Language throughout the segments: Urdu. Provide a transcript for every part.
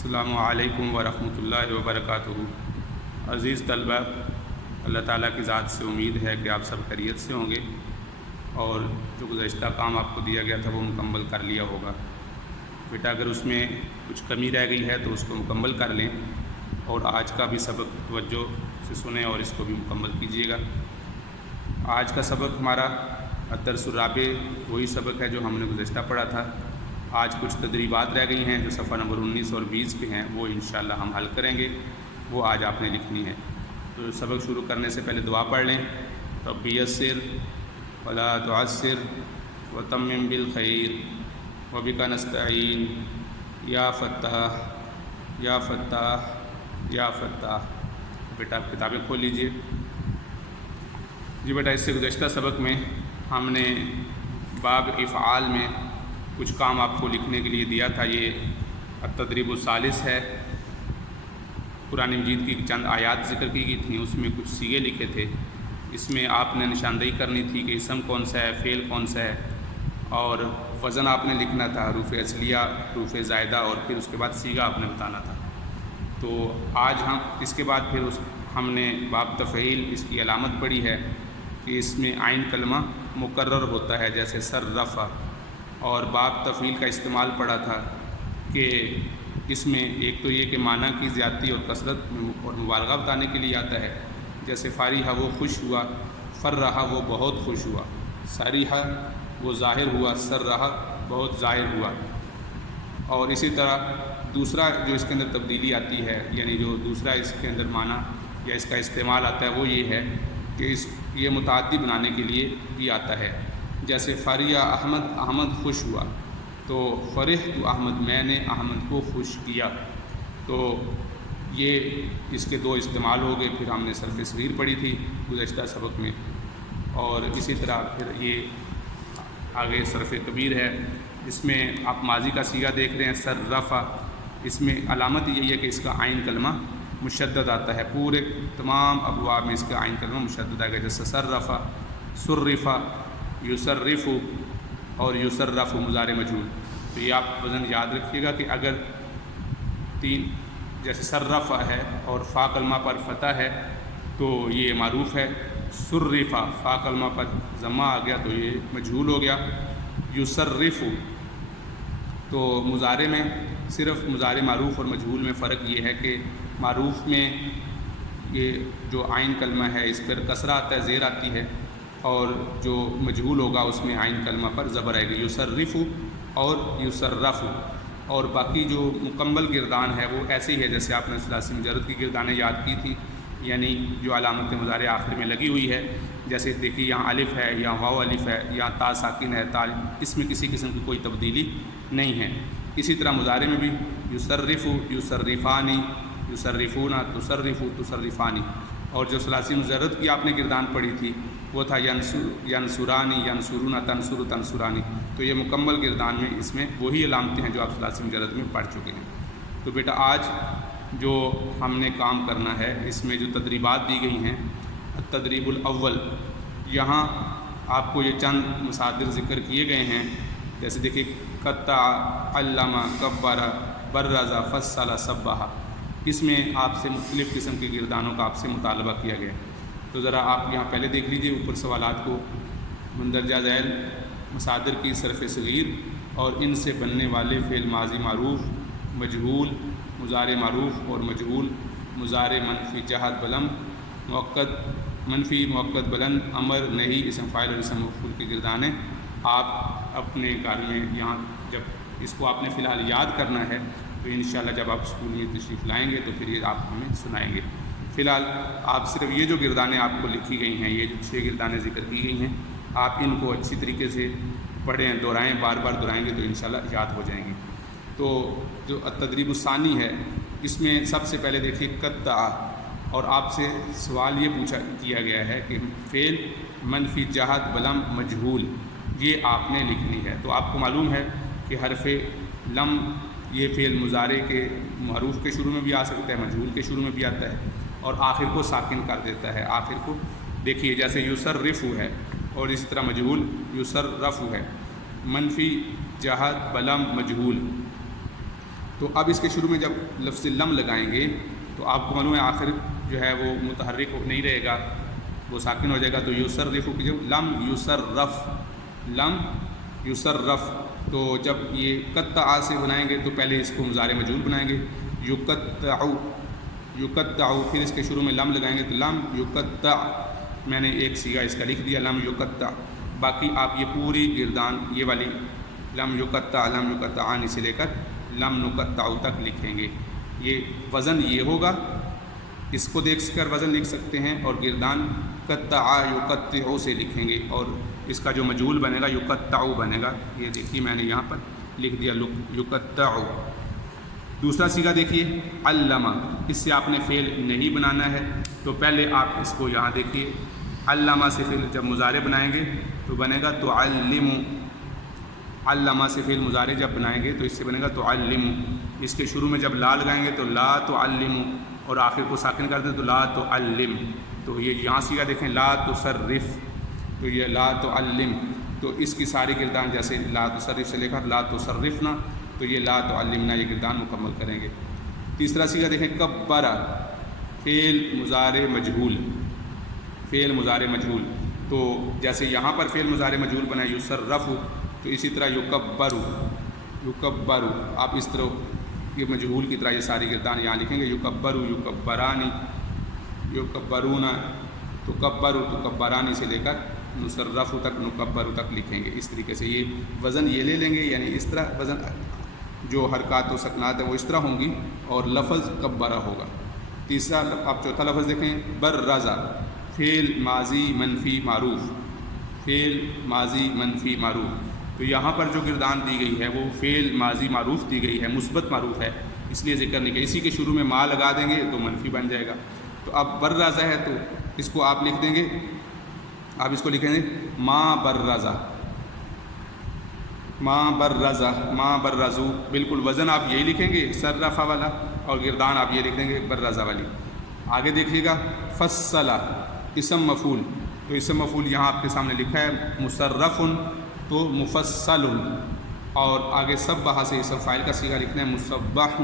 السلام علیکم ورحمۃ اللہ وبرکاتہ۔ عزیز طلبہ، اللہ تعالیٰ کی ذات سے امید ہے کہ آپ سب خیریت سے ہوں گے اور جو گزشتہ کام آپ کو دیا گیا تھا وہ مکمل کر لیا ہوگا۔ بیٹا اگر اس میں کچھ کمی رہ گئی ہے تو اس کو مکمل کر لیں اور آج کا بھی سبق توجہ سے سنیں اور اس کو بھی مکمل کیجیے گا۔ آج کا سبق ہمارا الدرس الرابع وہی سبق ہے جو ہم نے گزشتہ پڑھا تھا۔ آج کچھ تدریبات رہ گئی ہیں جو صفحہ نمبر 19 اور 20 پہ ہیں، وہ انشاءاللہ ہم حل کریں گے، وہ آج آپ نے لکھنی ہے۔ تو سبق شروع کرنے سے پہلے دعا پڑھ لیں۔ رب یسر ولا تعسر وتمم بالخیر وبک نستعین یا فتاح یا فتاح یا فتاح۔ بیٹا آپ کتابیں کھول لیجئے۔ جی بیٹا، اس سے گزشتہ سبق میں ہم نے باب افعال میں کچھ کام آپ کو لکھنے کے لیے دیا تھا۔ یہ التدریب الثالث ہے۔ قرآن مجید کی چند آیات ذکر کی گئی تھیں، اس میں کچھ صیغے لکھے تھے۔ اس میں آپ نے نشاندہی کرنی تھی کہ اسم کون سا ہے، فعل کون سا ہے، اور وزن آپ نے لکھنا تھا، حروف اصلیہ، حروف زائدہ، اور پھر اس کے بعد صیغہ آپ نے بتانا تھا۔ تو آج ہم اس کے بعد پھر ہم نے باب تفعیل، اس کی علامت پڑھی ہے کہ اس میں عین کلمہ مکرر ہوتا ہے جیسے صرف، اور باب تفعیل کا استعمال پڑھا تھا کہ اس میں ایک تو یہ کہ معنی کی زیادتی اور کثرت اور مبالغہ بتانے کے لیے آتا ہے، جیسے فارحہ وہ خوش ہوا، فرحہ وہ بہت خوش ہوا، صریحہ وہ ظاہر ہوا، سرحہ بہت ظاہر ہوا۔ اور اسی طرح دوسرا جو اس کے اندر تبدیلی آتی ہے، یعنی جو دوسرا اس کے اندر معنی یا اس کا استعمال آتا ہے، وہ یہ ہے کہ یہ متعدی بنانے کے لیے بھی آتا ہے، جیسے فرح احمد، احمد خوش ہوا، تو فرحت احمد، میں نے احمد کو خوش کیا۔ تو یہ اس کے دو استعمال ہو گئے۔ پھر ہم نے صرف صغیر پڑھی تھی گزشتہ سبق میں، اور اسی طرح پھر یہ آگے صرف کبیر ہے۔ اس میں آپ ماضی کا صیغہ دیکھ رہے ہیں صرفہ، اس میں علامت یہی ہے کہ اس کا عین کلمہ مشدد آتا ہے، پورے تمام ابواب میں اس کا عین کلمہ مشدد آئے گا، جیسے صرفہ، صرفہ، یصرف اور یصرف مضارع مجہول۔ تو یہ آپ وزن یاد رکھیے گا کہ اگر تین جیسے صرف ہے اور فا کلمہ پر فتح ہے تو یہ معروف ہے، صرفہ فا کلمہ پر ضمہ آ گیا تو یہ مجہول ہو گیا۔ یصرف تو مضارع میں صرف مضارع معروف اور مجہول میں فرق یہ ہے کہ معروف میں یہ جو عین کلمہ ہے اس پر کسرہ آتا ہے، زیر آتی ہے، اور جو مجہول ہوگا اس میں عین کلمہ پر زبر آئے گی، یصرف اور یصرف۔ اور باقی جو مکمل گردان ہے وہ ایسی ہے جیسے آپ نے ثلاثی مجرد کی گردانیں یاد کی تھی، یعنی جو علامت مضارع آخر میں لگی ہوئی ہے، جیسے دیکھیے یہاں الف ہے، یا واو الف ہے، یا تا ساکن ہے، تا، اس میں کسی قسم کی کوئی تبدیلی نہیں ہے۔ اسی طرح مضارع میں بھی یصرف، یصرفانی، یصرفون، تصرف، تصرفانی۔ اور جو ثلاثی مجرد کی آپ نے گردان پڑھی تھی وہ تھا ینصرانی، ینصرون، تنصر، تنصرانی۔ تو یہ مکمل گردان میں اس میں وہی علامتیں ہیں جو آپ ثلاثی مجرد میں پڑھ چکے ہیں۔ تو بیٹا آج جو ہم نے کام کرنا ہے، اس میں جو تدریبات دی گئی ہیں، التدریب الاول، یہاں آپ کو یہ چند مصادر ذکر کیے گئے ہیں، جیسے دیکھیے قطع، علم، کبر، برز، فصل، سبح۔ اس میں آپ سے مختلف قسم کے گردانوں کا آپ سے مطالبہ کیا گیا ہے۔ تو ذرا آپ یہاں پہلے دیکھ لیجئے اوپر سوالات کو، مندرجہ ذیل مصادر کی صرف صغیر اور ان سے بننے والے فعل ماضی معروف، مجہول، مضارع معروف اور مجہول، مضارع منفی جہت بلند، مؤکد منفی مؤکد بلند، امر، نہی، اسم فاعل اور اسم مفعول کی گردانیں آپ اپنے گھر میں یہاں جب اس کو آپ نے فی الحال یاد کرنا ہے تو انشاءاللہ جب آپ اسکول میں تشریف لائیں گے تو پھر یہ آپ ہمیں سنائیں گے۔ فی الحال آپ صرف یہ جو گردانیں آپ کو لکھی گئی ہیں، یہ جو 6 گردانیں ذکر کی گئی ہیں، آپ ان کو اچھی طریقے سے پڑھیں، دہرائیں، بار بار دہرائیں گے تو انشاءاللہ یاد ہو جائیں گے۔ تو جو التدریب الثانی ہے، اس میں سب سے پہلے دیکھیے قطع، اور آپ سے سوال یہ پوچھا کیا گیا ہے کہ فعل منفی جہت بلم مجہول، یہ آپ نے لکھنی ہے۔ تو آپ کو معلوم ہے کہ حرف لم یہ فعل مضارع کے معروف کے شروع میں بھی آ سکتا ہے، مجہول کے شروع میں بھی آتا ہے، اور آخر کو ساکن کر دیتا ہے۔ آخر کو دیکھیے جیسے یصرف ہے، اور اسی طرح مجہول یصرف ہے، منفی جہت بلم مجہول۔ تو اب اس کے شروع میں جب لفظ لم لگائیں گے تو آپ کو معلوم ہے آخر جو ہے وہ متحرک نہیں رہے گا، وہ ساکن ہو جائے گا. تو یصرف کی جو لم یصرف، تو جب یہ قطع سے بنائیں گے تو پہلے اس کو مضارع مجہول بنائیں گے، یقطع، پھر اس کے شروع میں لم لگائیں گے تو لم یقطع. میں نے ایک صیغہ اس کا لکھ دیا لم یقطع. باقی آپ یہ پوری گردان یہ والی لم یقطعان سے لے کر لم نقطع تک لکھیں گے. یہ وزن یہ ہوگا، اس کو دیکھ کر وزن لکھ سکتے ہیں، اور گردان قطع یقطع سے لکھیں گے، اور اس کا جو مجہول بنے گا یقطع بنے گا. یہ دیکھیے میں نے یہاں پر لکھ دیا یقطع. دوسرا صیغہ دیکھیے علمہ، اس سے آپ نے فعل نہیں بنانا ہے، تو پہلے آپ اس کو یہاں دیکھیے علمہ سے فعل جب مضارع بنائیں گے تو بنے گا تعلم. علمہ سے فعل مضارع جب بنائیں گے تو اس سے بنے گا تعلم. اس کے شروع میں جب لا لگائیں گے تو لا تعلم، اور آخر کو ساکن کر دیں تو لا تعلم. تو یہ یہاں صیغہ دیکھیں لا تصرف، تو یہ لا تعلم، تو اس کی ساری گردان جیسے لا تصرف سے لے کر لا تصرفنا، تو یہ لا تعلمنا یہ گردان مکمل کریں گے. تیسرا صیغہ دیکھیں کبر، فعل مضارع مجہول. تو جیسے یہاں پر فعل مضارع مجہول بنا یصرف، تو اسی طرح یکبر آپ اس طرح یہ مجہول کی طرح یہ ساری گردان یہاں لکھیں گے یکبر، یکبرانی، یکبرون، تکبرانی سے لے کر نصرف تک نکبر تک لکھیں گے. اس طریقے سے یہ وزن یہ لے لیں گے، یعنی اس طرح وزن جو حرکات و سکنات ہیں وہ اس طرح ہوں گی، اور لفظ کبرہ ہوگا. تیسرا آپ چوتھا لفظ دیکھیں بررزا، فعل ماضی منفی معروف. تو یہاں پر جو گردان دی گئی ہے وہ فعل ماضی معروف دی گئی ہے، مثبت معروف ہے، اس لیے ذکر نہیں کہ اسی کے شروع میں ما لگا دیں گے تو منفی بن جائے گا. تو اب بررزا ہے تو اس کو آپ لکھ دیں گے، آپ اس کو لکھیں گے ما بررزو. بالکل وزن آپ یہی لکھیں گے صرفہ والا، اور گردان آپ یہ لکھ دیں گے بررزا والی. آگے دیکھیے گا فصلہ، اسم مفعول. تو اسم مفعول یہاں آپ کے سامنے لکھا ہے مصرف تو مفصل، اور آگے سبح سے اسم فاعل کا صیغہ لکھنا ہے مصبح،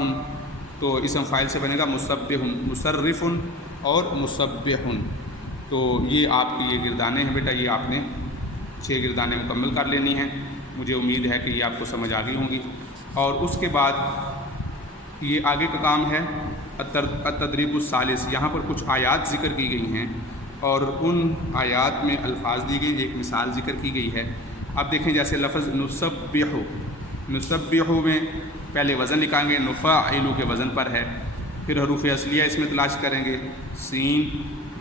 تو اسم فاعل سے بنے گا مصبح، مصرف اور مصبح. تو یہ آپ کی یہ گردانیں ہیں بیٹا، یہ آپ نے 6 گردانیں مکمل کر لینی ہیں. مجھے امید ہے کہ یہ آپ کو سمجھ آ گئی ہوں گی. اور اس کے بعد یہ آگے کا کام ہے التدریب الثالث. یہاں پر کچھ آیات ذکر کی گئی ہیں، اور ان آیات میں الفاظ دی گئی، ایک مثال ذکر کی گئی ہے. اب دیکھیں جیسے لفظ نسبح میں پہلے وزن لکھائیں گے، نفاعل کے وزن پر ہے. پھر حروف اصلیہ اس میں تلاش کریں گے، سین،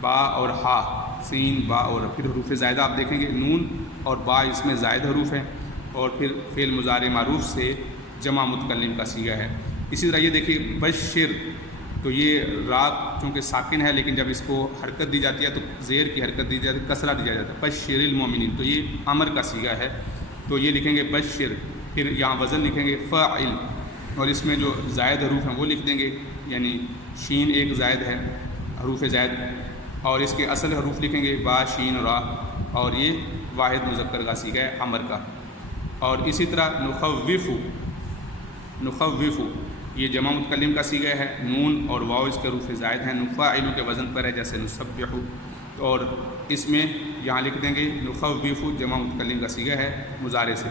با اور ہا. سین، با، اور پھر حروف زائدہ آپ دیکھیں گے، نون اور با اس میں زائد حروف ہیں. اور پھر فعل مضارع معروف سے جمع متکلم کا صیغہ ہے. اسی طرح یہ دیکھیے بشر، تو یہ را چونکہ ساکن ہے لیکن جب اس کو حرکت دی جاتی ہے تو زیر کی حرکت دی جاتی ہے، کسرہ دیا جاتا ہے. بشر المؤمنین، تو یہ امر کا صیغہ ہے، تو یہ لکھیں گے بشر. پھر یہاں وزن لکھیں گے فاعل، اور اس میں جو زائد حروف ہیں وہ لکھ دیں گے، یعنی شین ایک زائد ہے، حروف زائد، اور اس کے اصل حروف لکھیں گے با، شین، را، اور یہ واحد مذکر کا صیغہ ہے امر کا. اور اسی طرح نخوف یہ جمع متکلم کا صیغہ ہے، نون اور واو اس کے حروف زائد ہیں. نفاعل کے وزن پر ہے جیسے نسبح، اور اس میں یہاں لکھ دیں گے نخوف جمع متکلم کا صیغہ ہے مضارع سے.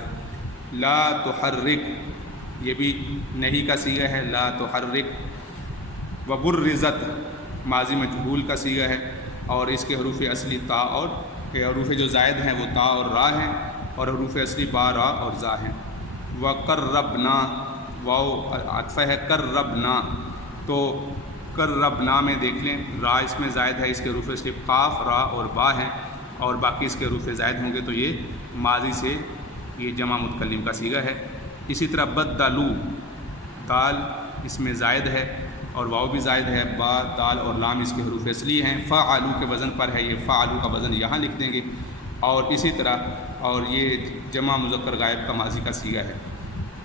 لا تحرک یہ بھی نہیں کا صیغہ ہے، لا تحرک. وبرزت ماضی مجہول کا صیغہ ہے، اور اس کے حروف اصلی تا، اور حروف جو زائد ہیں وہ تا اور را ہیں، اور حروف اصلی با، را اور زا ہیں. وقربنا واو عطفہ ہے قربنا، تو قربنا میں دیکھ لیں را اس میں زائد ہے، اس کے حروف اصلی قاف، را اور با ہیں، اور باقی اس کے حروف زائد ہوں گے تو یہ ماضی سے یہ جمع متکلم کا صیغہ ہے. اسی طرح بدلو، دال اس میں زائد ہے اور واو بھی زائد ہے، با، دال اور لام اس کے حروف اصلی ہیں. فعلو کے وزن پر ہے، یہ فعلو کا وزن یہاں لکھ دیں گے. اور اسی طرح اور یہ جمع مذکر غائب کا ماضی کا صیغہ ہے.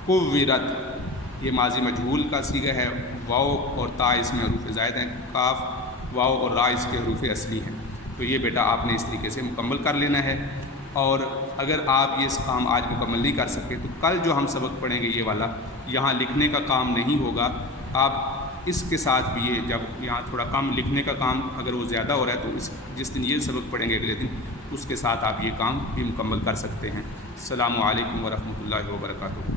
قُوِّرت یہ ماضی مجہول کا صیغہ ہے، واو اور تا اس میں حروف زائد ہیں، کاف، واو اور را اس کے حروف اصلی ہیں. تو یہ بیٹا آپ نے اس طریقے سے مکمل کر لینا ہے. اور اگر آپ یہ کام آج مکمل نہیں کر سکے تو کل جو ہم سبق پڑھیں گے یہ والا، یہاں لکھنے کا کام نہیں ہوگا، آپ اس کے ساتھ بھی یہ جب یہاں تھوڑا کم لکھنے کا کام اگر وہ زیادہ ہو رہا ہے تو جس دن یہ سبق پڑھیں گے اگلے دن اس کے ساتھ آپ یہ کام بھی مکمل کر سکتے ہیں۔ السلام علیکم ورحمۃ اللہ وبرکاتہ۔